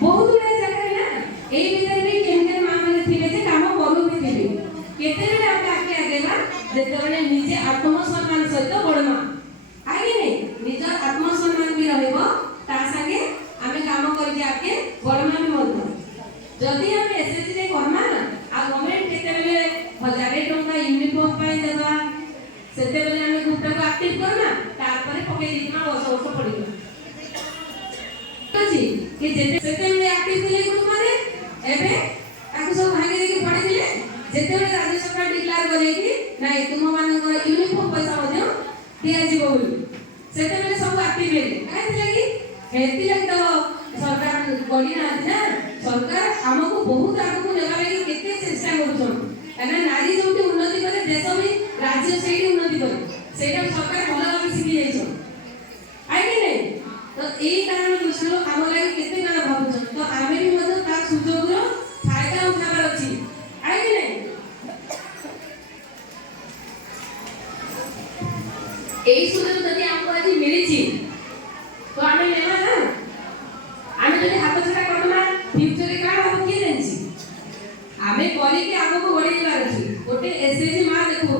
बहुत गुड़े जगह ना ए भीतर भी केनके मां माने थिबे जे काम करू भी थिबे केते बेले आपे आके आगेला जेते बेले निजे आत्मसम्मान सहित बड़मा आगे नहीं निज आत्मसम्मान भी रहइबो ता संगे आमे काम करके आके बड़मा भी मत जदी हम एसएससी रे करना आ गवर्नमेंट केते बेले 1000 टका यूनिफॉर्म पाई देबा सेते बेले आमे ग्रुप को एक्टिव करना तार परे पके दिना वर्ष वर्ष पड़िबा अछि कि जेते सेते बेले एक्टिव थिले ग्रुप माने एबे ताकू सब भागे देके पड़े थिले जेते बेले राज्य सरकार डिक्लेयर करे कि नाही तुम मानक यूनिफॉर्म पैसा मध्य दिया जीवो बोली सेते बेले सब एक्टिव ले काहे थिले कि हेति लग तो सरकार गडी ना ना सरकार हमको बहुत आगु नेबा लागि केते चेष्टा करूछन एना नारी जोटी उन्नति करे देश भी राज्य सेही उन्नति करे सेटा सरकार भलो भाबे सिखि जाइछो आइ कि नहीं तो ए कारण दृष्टिरो हम लागि केते ना भाबुछन तो आमे भी मत ता सुजोग रो फायदा उठाबार अछि आइ कि नहीं एई सुजोग जदि हमको आज मिलिछि तो आमे लेमा ना आमे जदि हाथ छटा करना फ्यूचर रे का हम के जानछि आमे करी के आगो को बढ़ी बार अछि गोटे एसएससी मां देखो